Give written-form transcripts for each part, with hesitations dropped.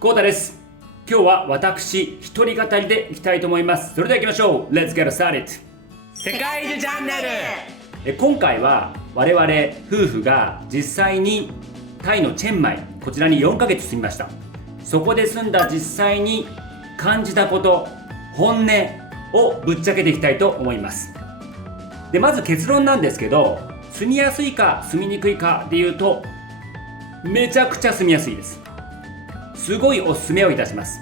コウタです。今日は私一人語りでいきたいと思います。それでは行きましょう。 Let's get started。 世界樹チャンネル。今回は我々夫婦が実際にタイのチェンマイ、こちらに4ヶ月住みました。そこで住んだ実際に感じたこと、本音をぶっちゃけていきたいと思います。でまず結論なんですけど、住みやすいか住みにくいかでいうとめちゃくちゃ住みやすいです。すごいおすすめをいたします。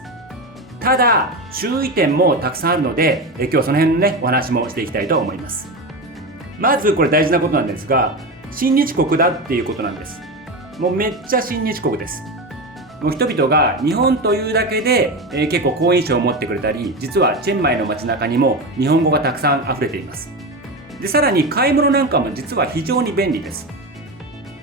ただ注意点もたくさんあるので、今日はその辺のねお話もしていきたいと思います。まずこれ大事なことなんですが、親日国だっていうことなんです。もうめっちゃ親日国です。もう人々が日本というだけで、結構好印象を持ってくれたり、実はチェンマイの街中にも日本語がたくさん溢れています。でさらに買い物なんかも実は非常に便利です。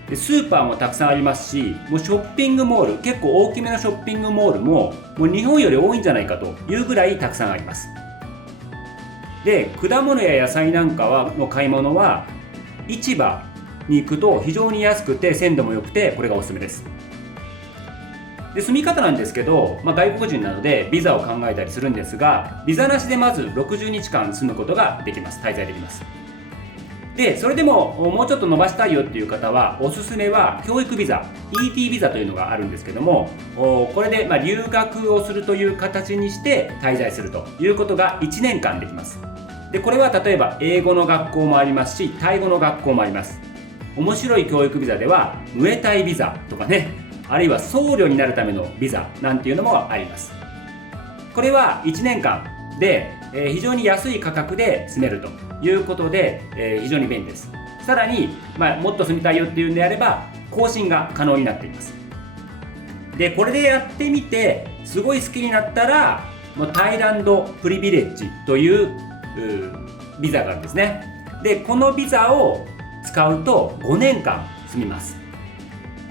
でスーパーもたくさんありますし、もうショッピングモール、結構大きめのショッピングモールももう日本より多いんじゃないかというぐらいたくさんあります。で果物や野菜なんかの買い物は市場に行くと非常に安くて鮮度も良くて、これがおすすめです。で住み方なんですけど、外国人なのでビザを考えたりするんですが、ビザなしでまず60日間住むことができます。滞在できます。でそれでももうちょっと伸ばしたいよっていう方は、おすすめは教育ビザ ET ビザというのがあるんですけども、これで留学をするという形にして滞在するということが1年間できます。でこれは例えば英語の学校もありますし、タイ語の学校もあります。面白い教育ビザではムエタイビザとかね、あるいは僧侶になるためのビザなんていうのもあります。これは1年間で、非常に安い価格で住めるということで、非常に便利です。さらに、もっと住みたいよっていうんであれば更新が可能になっています。でこれでやってみてすごい好きになったら、もうタイランドプリビレッジというビザがあるんですね。でこのビザを使うと5年間住みます。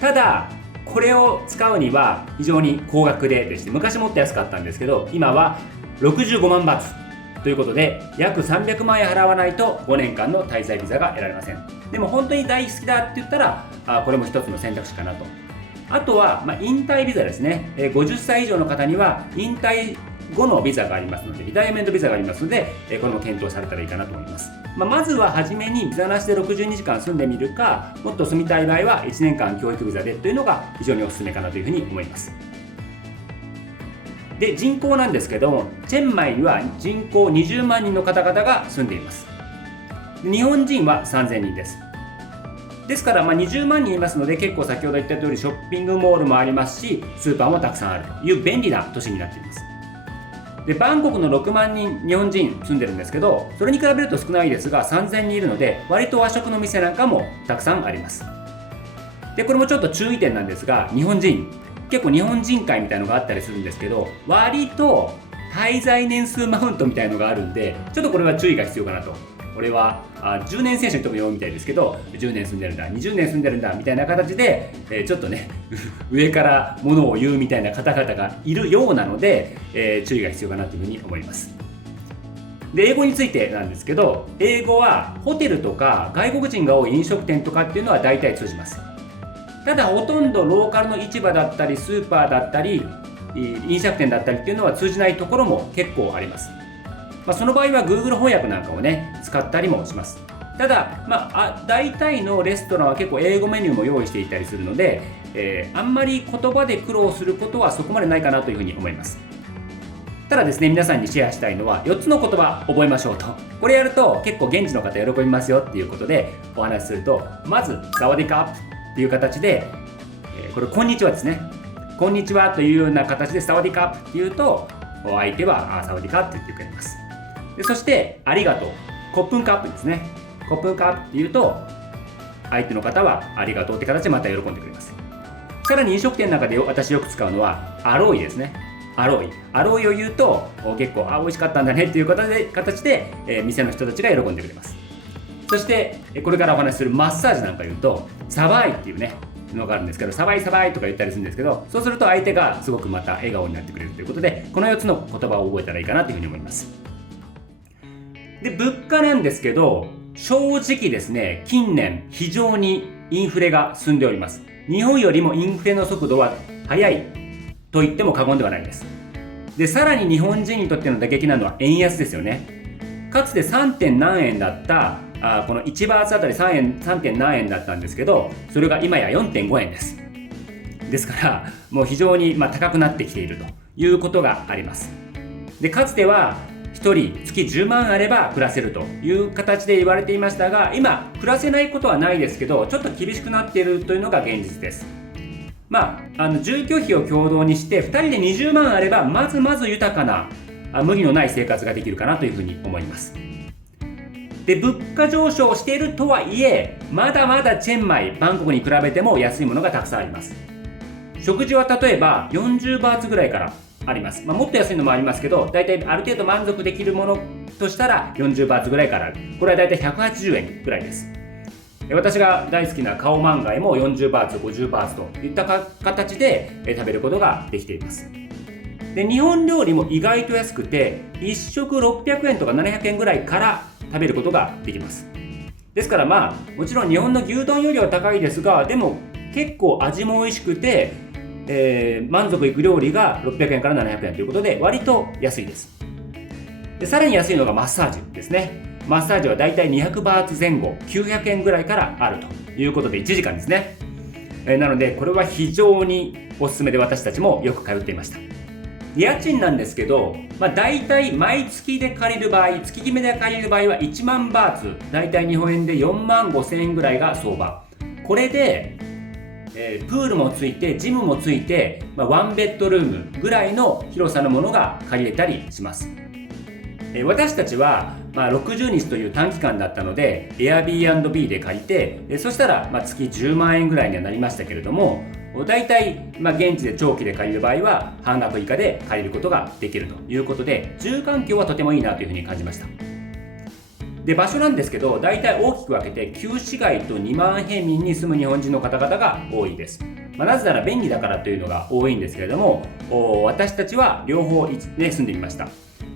ただこれを使うには非常に高額でして、昔もっと安かったんですけど、今は65万バーツということで約300万円払わないと5年間の滞在ビザが得られません。でも本当に大好きだって言ったら、これも一つの選択肢かなと。あとは、引退ビザですね。50歳以上の方には引退後のビザがありますので、リタイアメントビザがありますので、これも検討されたらいいかなと思います。まずは初めにビザなしで62時間住んでみるか、もっと住みたい場合は1年間教育ビザでというのが非常におすすめかなというふうに思います。で人口なんですけども、チェンマイには人口20万人の方々が住んでいます。日本人は3000人です。ですから20万人いますので、結構先ほど言った通りショッピングモールもありますし、スーパーもたくさんあるという便利な都市になっています。でバンコクの6万人日本人住んでるんですけど、それに比べると少ないですが3000人いるので、割と和食の店なんかもたくさんあります。でこれもちょっと注意点なんですが、日本人結構日本人会みたいのがあったりするんですけど、割と滞在年数マウントみたいのがあるんで、ちょっとこれは注意が必要かなと。俺は10年選手の人も多いみたいですけど、10年住んでるんだ、20年住んでるんだみたいな形で、ちょっとね上からものを言うみたいな方々がいるようなので、注意が必要かなというふうに思います。で英語についてなんですけど、英語はホテルとか外国人が多い飲食店とかっていうのは大体通じます。ただほとんどローカルの市場だったりスーパーだったり飲食店だったりっていうのは通じないところも結構あります。その場合は Google 翻訳なんかをね使ったりもします。ただ、大体のレストランは結構英語メニューも用意していたりするので、あんまり言葉で苦労することはそこまでないかなというふうに思います。ただですね、皆さんにシェアしたいのは4つの言葉覚えましょうと。これやると結構現地の方喜びますよっていうことでお話しすると、まずサワディカップっていう形で、これこんにちはですね。こんにちはというような形でサワディカップっていうと、相手はサワディカって言ってくれます。でそしてありがとう、コップンカップですね。コップンカップっていうと相手の方はありがとうって形でまた喜んでくれます。さらに飲食店の中で私よく使うのはアロイですね。アロイを言うと結構美味しかったんだねっていう形で、店の人たちが喜んでくれます。そしてこれからお話しするマッサージなんか言うとサバイっていうねのがあるんですけど、サバイサバイとか言ったりするんですけど、そうすると相手がすごくまた笑顔になってくれるということで、この4つの言葉を覚えたらいいかなというふうに思います。で物価なんですけど、正直ですね、近年非常にインフレが進んでおります。日本よりもインフレの速度は速いと言っても過言ではないです。で、さらに日本人にとっての打撃なのは円安ですよね。かつて 3. 点何円だったこの1バーツあたり 3. 点何円だったんですけど、それが今や 4.5 円です。ですからもう非常に高くなってきているということがあります。で、かつては1人月10万あれば暮らせるという形で言われていましたが、今暮らせないことはないですけど、ちょっと厳しくなっているというのが現実です。住居費を共同にして2人で20万あればまず豊かな無理のない生活ができるかなというふうに思います。で、物価上昇しているとはいえ、まだまだチェンマイ、バンコクに比べても安いものがたくさんあります。食事は例えば40バーツぐらいからあります。もっと安いのもありますけど、だいたいある程度満足できるものとしたら40バーツぐらいからある。これはだいたい180円ぐらいです。私が大好きなカオマンガイも40バーツ、50バーツといった形で食べることができています。で、日本料理も意外と安くて、1食600円とか700円ぐらいから食べることができます。ですからもちろん日本の牛丼よりは高いですが、でも結構味も美味しくて、満足いく料理が600円から700円ということで割と安いです。で、さらに安いのがマッサージですね。マッサージはだいたい200バーツ前後、900円ぐらいからあるということで1時間ですね。なのでこれは非常におすすめで、私たちもよく通っていました。家賃なんですけど、だいたい毎月で借りる場合、月決めで借りる場合は1万バーツ、だいたい日本円で4万5千円ぐらいが相場。これで、プールもついてジムもついて、ワンベッドルームぐらいの広さのものが借りれたりします。私たちは60日という短期間だったので Airbnb で借りて、そしたら月10万円ぐらいにはなりましたけれども、だいたい現地で長期で借りる場合は半額以下で借りることができるということで、住環境はとてもいいなというふうに感じました。で、場所なんですけど、だいたい大きく分けて旧市街と2万平民に住む日本人の方々が多いです。なぜなら便利だからというのが多いんですけれども、私たちは両方で住んでみました。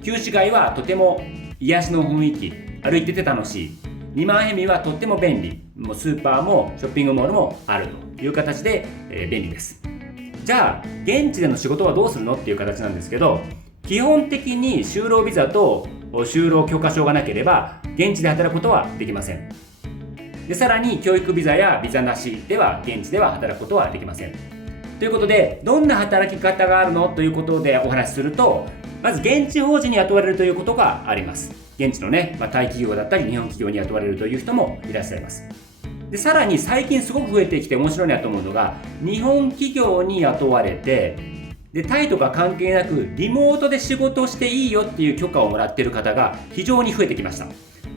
旧市街はとても癒しの雰囲気、歩いてて楽しい。2万平民はとっても便利、もうスーパーもショッピングモールもあるという形で、便利です。じゃあ現地での仕事はどうするのっていう形なんですけど、基本的に就労ビザと就労許可証がなければ現地で働くことはできません。で、さらに教育ビザやビザなしでは現地では働くことはできません。ということで、どんな働き方があるのということでお話しすると、まず現地法人に雇われるということがあります。現地のタイ企業だったり日本企業に雇われるという人もいらっしゃいます。で、さらに最近すごく増えてきて面白いなと思うのが、日本企業に雇われて、で、タイとか関係なくリモートで仕事をしていいよっていう許可をもらっている方が非常に増えてきました。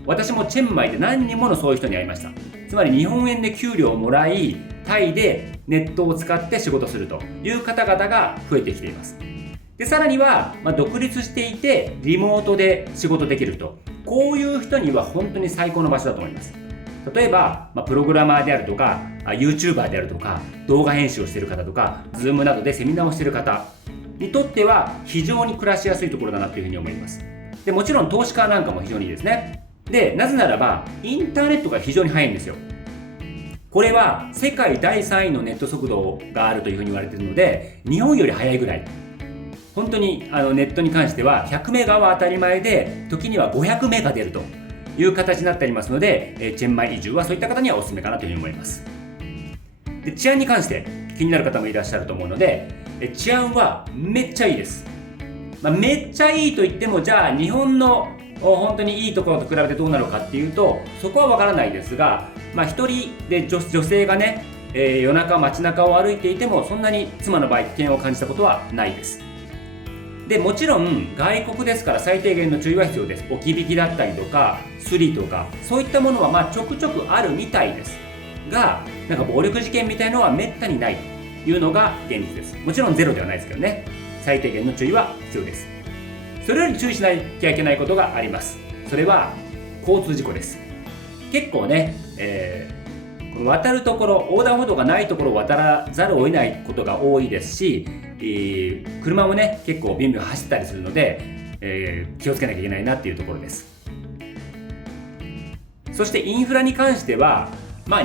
私もチェンマイで何人ものそういう人に会いました。つまり日本円で給料をもらい、タイでネットを使って仕事するという方々が増えてきています。で、さらには、独立していてリモートで仕事できると、こういう人には本当に最高の場所だと思います。例えば、プログラマーであるとか YouTuber であるとか、動画編集をしている方とか Zoom などでセミナーをしている方にとっては非常に暮らしやすいところだなというふうに思います。で、もちろん投資家なんかも非常にいいですね。で、なぜならばインターネットが非常に速いんですよ。これは世界第3位のネット速度があるというふうに言われているので、日本より速いぐらい。本当にネットに関しては100メガは当たり前で、時には500メガ出るという形になっておりますので、チェンマイ移住はそういった方にはおすすめかなというふうに思います。で、治安に関して気になる方もいらっしゃると思うので、治安はめっちゃいいです。めっちゃいいと言っても、じゃあ日本の本当にいいところと比べてどうなるかっていうと、そこはわからないですが、一人で女性がね、夜中街中を歩いていてもそんなに妻の場合危険を感じたことはないです。で、もちろん外国ですから最低限の注意は必要です。置き引きだったりとかスリとか、そういったものはちょくちょくあるみたいですが、暴力事件みたいのはめったにないというのが現実です。もちろんゼロではないですけどね、最低限の注意は必要です。それより注意しなきゃいけないことがあります。それは交通事故です。結構ね、渡るところ、横断歩道がないところを渡らざるを得ないことが多いですし、車もね結構ビュンビュン走ったりするので、気をつけなきゃいけないなっていうところです。そしてインフラに関しては、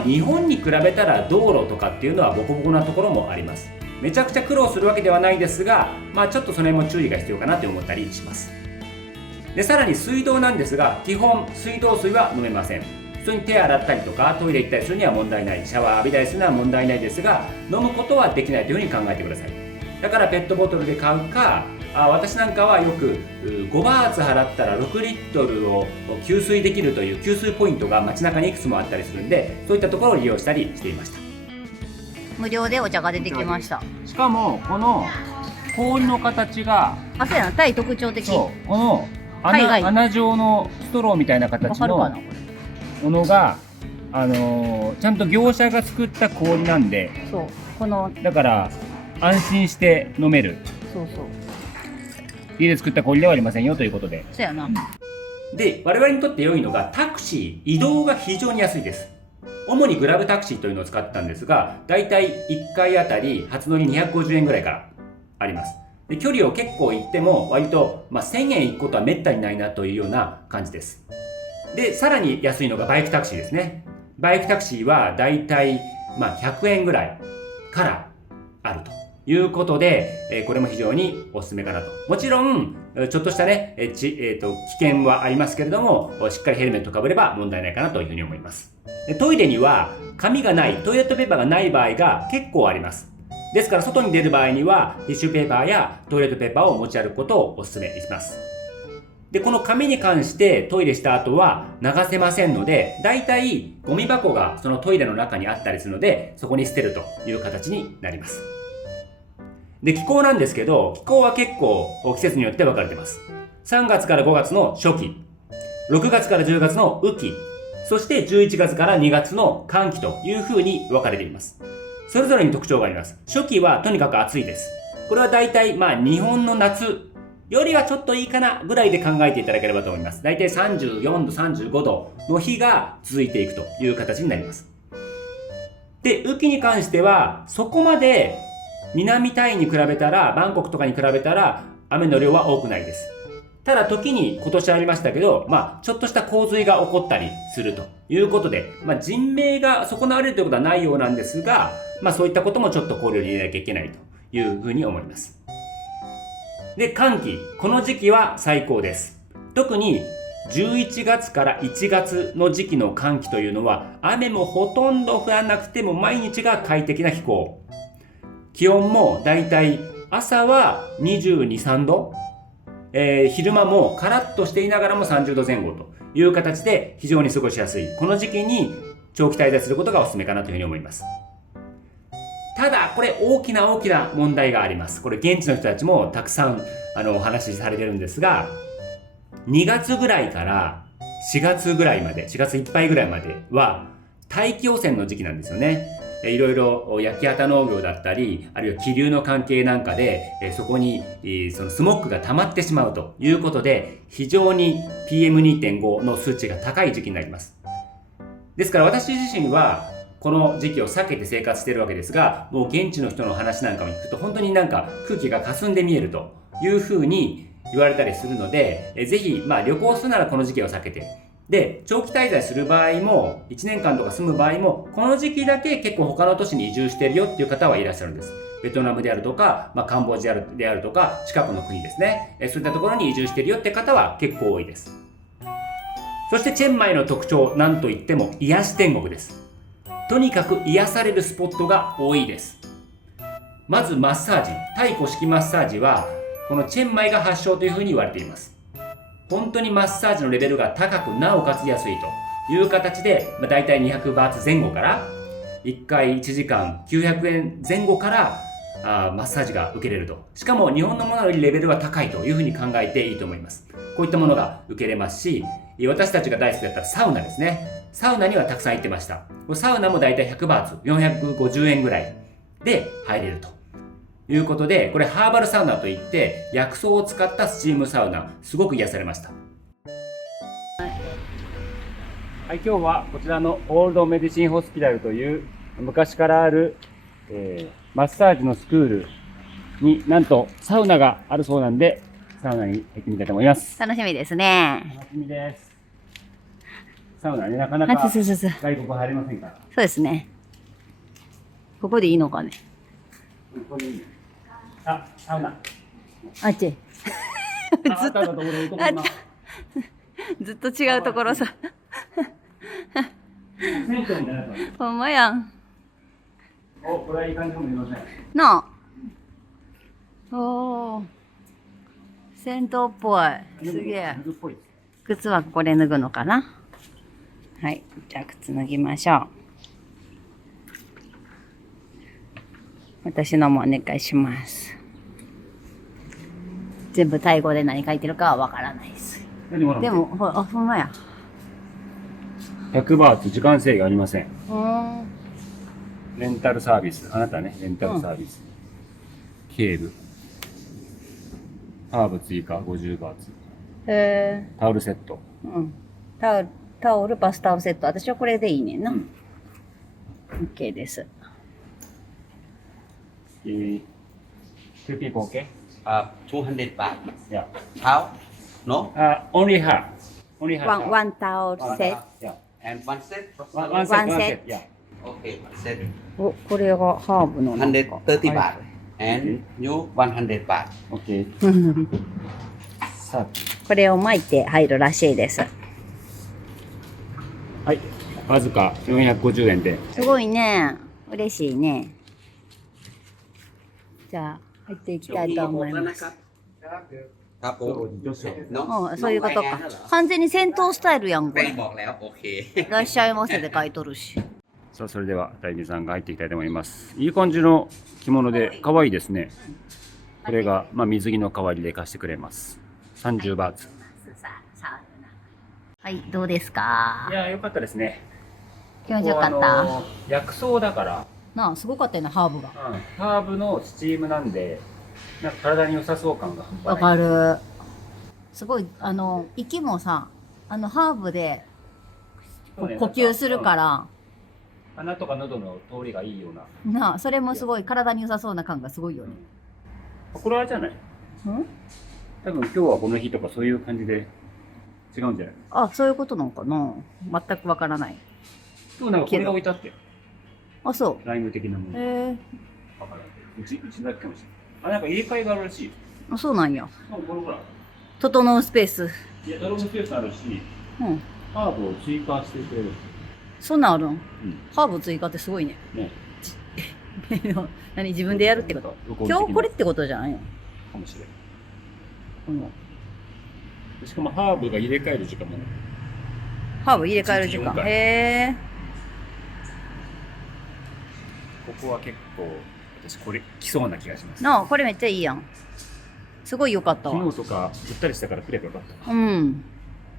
日本に比べたら道路とかっていうのはボコボコなところもあります。めちゃくちゃ苦労するわけではないですが、ちょっとその辺も注意が必要かなと思ったりします。でさらに水道なんですが、基本水道水は飲めません。普通に手洗ったりとかトイレ行ったりするには問題ない、シャワー浴びたりするのは問題ないですが、飲むことはできないというふうに考えてください。だからペットボトルで買うか、私なんかはよく5バーツ払ったら6リットルを給水できるという給水ポイントが街中にいくつもあったりするんで、そういったところを利用したりしていました。無料でお茶が出てきました。しかもこの氷の形がそうやな、タイ特徴的。そうこの穴状のストローみたいな形のものがちゃんと業者が作った氷なんで、そうこのだから安心して飲める。そうそう、家で作った氷ではありませんよということで。そうやな。で我々にとって良いのがタクシー、移動が非常に安いです。主にグラブタクシーというのを使ったんですが、だいたい1回あたり初乗り250円ぐらいからあります。で距離を結構行っても割と、1000円行くことはめったにないなというような感じです。でさらに安いのがバイクタクシーですね。バイクタクシーはだいたい100円ぐらいからあるということで、これも非常におすすめかなと。もちろんちょっとしたね、危険はありますけれども、しっかりヘルメットかぶれば問題ないかなというふうに思います。でトイレには紙がない、トイレットペーパーがない場合が結構あります。ですから外に出る場合にはティッシュペーパーやトイレットペーパーを持ち歩くことをお勧めします。でこの紙に関してトイレした後は流せませんので、だいたいゴミ箱がそのトイレの中にあったりするので、そこに捨てるという形になります。で気候なんですけど、気候は結構季節によって分かれています。3月から5月の初期、6月から10月の雨季、そして11月から2月の寒気というふうに分かれています。それぞれに特徴があります。初期はとにかく暑いです。これはだいたい日本の夏よりはちょっといいかなぐらいで考えていただければと思います。だいたい34度、35度の日が続いていくという形になります。で、雨季に関してはそこまで南タイに比べたら、バンコクとかに比べたら雨の量は多くないです。ただ時に今年ありましたけど、ちょっとした洪水が起こったりするということで、人命が損なわれるということはないようなんですが、そういったこともちょっと考慮に入れなきゃいけないというふうに思います。で、寒気、この時期は最高です。特に11月から1月の時期の寒気というのは、雨もほとんど降らなくても毎日が快適な気候。気温もだいたい朝は22、3度、昼間もカラッとしていながらも30度前後という形で非常に過ごしやすい、この時期に長期滞在することがおすすめかなというふうに思います。ただこれ大きな問題があります。これ現地の人たちもたくさんお話しされてるんですが、2月ぐらいから4月ぐらいまで、4月いっぱいぐらいまでは大気汚染の時期なんですよね。いろいろ焼き畑農業だったり、あるいは気流の関係なんかでそこにそのスモッグが溜まってしまうということで、非常に PM2.5 の数値が高い時期になります。ですから私自身はこの時期を避けて生活しているわけですが、もう現地の人の話なんかを聞くと本当に空気が霞んで見えるというふうに言われたりするので、ぜひ旅行するならこの時期を避けて、で長期滞在する場合も1年間とか住む場合もこの時期だけ結構他の都市に移住しているよっていう方はいらっしゃるんです。ベトナムであるとか、カンボジアであるとか近くの国ですね、そういったところに移住しているよって方は結構多いです。そしてチェンマイの特徴、なんといっても癒し天国です。とにかく癒されるスポットが多いです。まずマッサージ、タイ古式マッサージはこのチェンマイが発祥というふうに言われています。本当にマッサージのレベルが高く、なおかつ安いという形で、だいたい200バーツ前後から1回1時間900円前後からマッサージが受けれると。しかも日本のものよりレベルは高いというふうに考えていいと思います。こういったものが受けれますし、私たちが大好きだったサウナですね。サウナにはたくさん行ってました。サウナもだいたい100バーツ、450円ぐらいで入れるということで、これハーバルサウナといって薬草を使ったスチームサウナ、すごく癒されました。はい、今日はこちらのオールドメディシンホスピタルという昔からある、マッサージのスクールになんとサウナがあるそうなんで、サウナに入ってみたいと思います。楽しみですね。楽しみです。サウナね、なかなか外国入れませんから。そうですね。ここでいいのかね。ここにあ、サウナ。あっち。あったところにここ今ずっと違うところさ。銭湯みたいな。ほんまやん。お、これはいい感じかもしれません。なあ。おー。銭湯っぽい。すげえ。水っぽい。靴はここで脱ぐのかな。はい。じゃあ靴脱ぎましょう。私のもお願いします。全部タイ語で何書いてるかはわからないです。でも、ほんまや。100バーツ時間制限ありません。うん。レンタルサービス。あなたね、レンタルサービス。ケーブ。ハーブ追加50バーツ。へタオルセット。うん。タオル、バスタオルセット。私はこれでいいねんな。OK です。Two people, okay? 200 baht. Yeah. How? No? Only half. Only half. One towel set. Yeah. And one set? One set. One set. Yeah. Okay, one set. お、これがハーブのなんか。 130 baht. And you 100 baht. Okay. さこれを巻いて入るらしいです。あ、はい。わずか450円で。すごいね。嬉しいね。じゃあ、入っていきたいと思います。ครับผมเนาะ うん、そういうことか。完全に戦闘スタイルやん、これ。แป้งบอกแล้วโอเคいらっしゃいませで書いとるし。さあ、それでは第2さんが入っていきたいと思います。いい感じの着物で可愛いですね。これが、水着の代わりで貸してくれます。30バーツ。はい、どうですかいやー、よかったですね。気持ちよかった薬草だから、なあ、すごかったよな、ハーブが。ハーブのスチームなんで、なんか体に良さそう感が半わ端ない。かる。すごい、息もさ、ハーブで呼吸するから、鼻とか喉の通りがいいような。なあ、それもすごい体に良さそうな感がすごいよね。これはあれじゃない？うん多分今日はこの日とかそういう感じで違うんじゃない？あ、そういうことなのかな全くわからない。今日なんかこれが置いてあって、あ、そライム的なもう。の。へえ。わからんうちだけかもしれない。あ、なんか入れ替えがあるらしい。あ、そうなんや。これほら。整うスペース。いや、ドロームスペースあるし、うん。ハーブを追加してくれる。そんなんあるん、うん。ハーブ追加ってすごいね。ね。何自分でやるってこと今日これってことじゃないのかもしれない。このしかもハーブが入れ替える時間もね。ハーブ入れ替える時間。一日四回へえ。ここは結構、私これ来そうな気がします。なあ、これめっちゃいいやん。すごい良かったわ。昨日とかぐったりしたから来ればよかった。うん。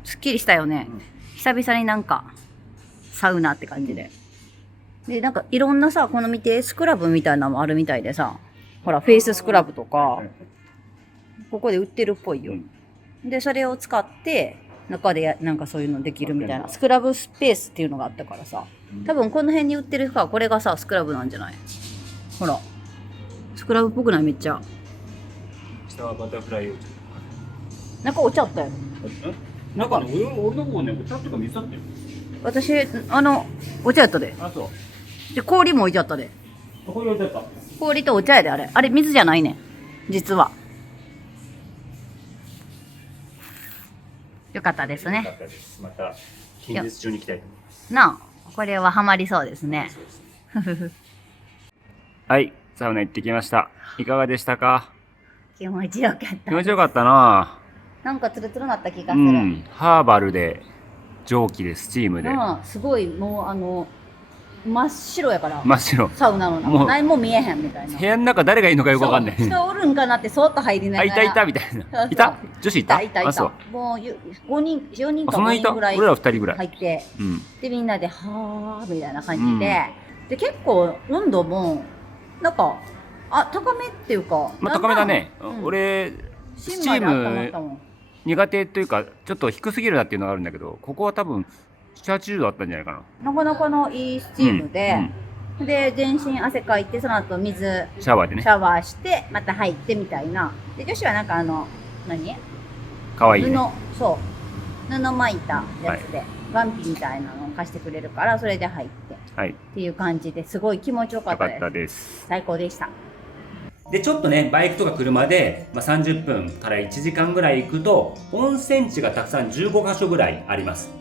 すっきりしたよね。うん久々になんか、サウナって感じで。で、なんかいろんなさ、この見て、スクラブみたいなのもあるみたいでさ、ほら、フェイススクラブとか、ここで売ってるっぽいよ。で、それを使って、中でなんかそういうのできるみたいな。スクラブスペースっていうのがあったからさ。多分この辺に売ってるから、これがさ、スクラブなんじゃないほら。スクラブっぽくないめっちゃ。下はバタフライお茶。なんかお茶あったよ。なんかね、俺の方ね、お茶とか水あったよ。私、お茶やったで。あ、そう。で、氷も置いてあったで。ここに置いてあった。氷とお茶やで、あれ。あれ、水じゃないねん。実は。よかったですねよか。ったです。また、近日中に行きたいと思います。なあ、これはハマりそうですね。はい、サウナ行ってきました。いかがでしたか？気持ちよかった。気持ちよかったな。なんかツルツルなった気がすうる。ん、ハーバルで、蒸気で、スチームで、なあ、すごい、もう、真っ白やから。真っ白。サウナのもう中。何も見えへんみたいな。部屋の中誰がいるのかよくわかんない。そう人おるんかなってそーっと入りなあ、がら。いたいたみたいそうそな。ういた？女子いた？いたいあ、そたう。。もう5人、4人か5あそんなにいた？人ぐらい俺ら2人ぐらい。入って、うん。で、みんなで、はーみたいな感じで、で、結構温度も、なんか、高めっていうか、まあ、高めだね。うん俺、スチー芯まで温まっムたもん。苦手というか、ちょっと低すぎるなっていうのがあるんだけど、ここは多分、7、80度あったんじゃないかな。なかなかのいいスチームで、で、全身汗かいて、その後水、うんシャワーでねシ。ャワーして、また入ってみたいな。で、女子はなんか何かわいいね。そう。布巻いたやつで、ワンピみたいなのを貸してくれるから、それで入って。はい。っていう感じですごい気持ちよかよかったったです。です。最高でした。で、ちょっとね、バイクとか車で、30分から1時間ぐらい行くと、温泉地がたくさん15カ所ぐらいあります。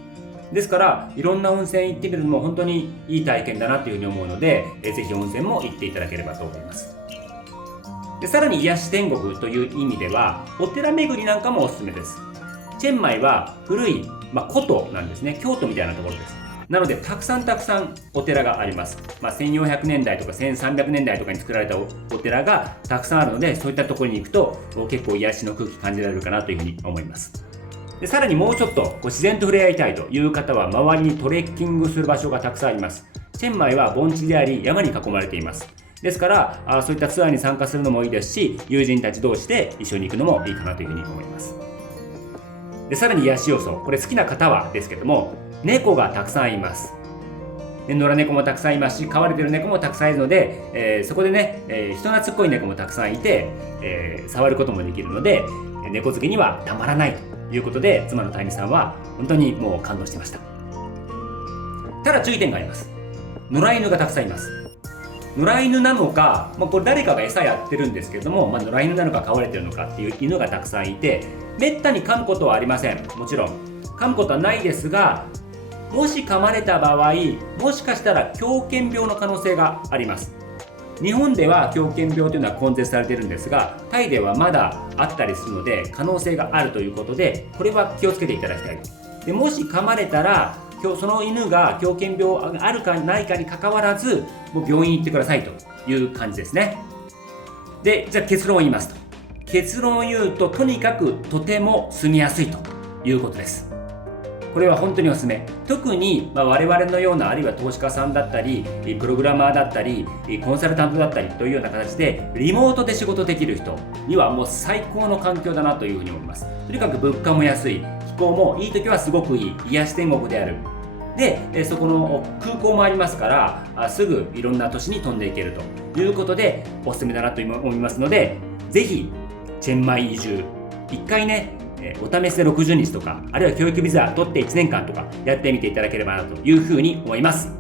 ですから、いろんな温泉行ってみるのも本当にいい体験だなというふうに思うので、ぜひ温泉も行っていただければと思います。で、さらに癒し天国という意味では、お寺巡りなんかもおすすめです。チェンマイは古い、古都なんですね。京都みたいなところです。なので、たくさんお寺があります。1400年代とか1300年代とかに作られたお寺がたくさんあるので、そういったところに行くと結構癒しの空気感じられるかなというふうに思います。で、さらにもうちょっと自然と触れ合いたいという方は、周りにトレッキングする場所がたくさんあります。チェンマイは盆地であり、山に囲まれています。ですから、そういったツアーに参加するのもいいですし、友人たち同士で一緒に行くのもいいかなというふうに思います。で、さらに癒し要素、これ好きな方はですけども、猫がたくさんいます。で、野良猫もたくさんいますし、飼われてる猫もたくさんいるので、そこでね、人懐っこい猫もたくさんいて、触ることもできるので、猫好きにはたまらないということで、妻のタイミさんは本当にもう感動していました。ただ注意点があります。野良犬がたくさんいます。野良犬なのか、これ誰かが餌やってるんですけれども、野良犬なのか飼われてるのかっていう犬がたくさんいて、めったに噛むことはありません。もちろん噛むことはないですが、もし噛まれた場合、もしかしたら狂犬病の可能性があります。日本では狂犬病というのは根絶されているんですが、タイではまだあったりするので可能性があるということで、これは気をつけていただきたい。で、もし噛まれたら、その犬が狂犬病があるかないかにかかわらず、もう病院に行ってくださいという感じですね。で、じゃあ結論を言いますと。結論を言うと、とにかくとても住みやすいということです。これは本当におすすめ。特に我々のような、あるいは投資家さんだったり、プログラマーだったり、コンサルタントだったりというような形でリモートで仕事できる人にはもう最高の環境だなというふうに思います。とにかく物価も安い、気候もいい時はすごくいい、癒し天国である。で、そこの空港もありますから、すぐいろんな都市に飛んでいけるということでおすすめだなと思いますので、ぜひチェンマイ移住1回ね、お試しで60日とか、あるいは教育ビザ取って1年間とかやってみていただければなというふうに思います。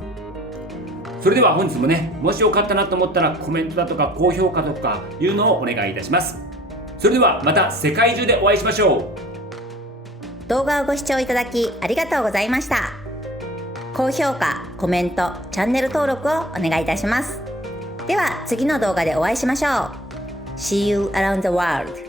それでは本日もね、もしよかったなと思ったらコメントだとか高評価とかいうのをお願いいたします。それではまた世界中でお会いしましょう。動画をご視聴いただきありがとうございました。高評価、コメント、チャンネル登録をお願いいたします。では次の動画でお会いしましょう。See you around the world!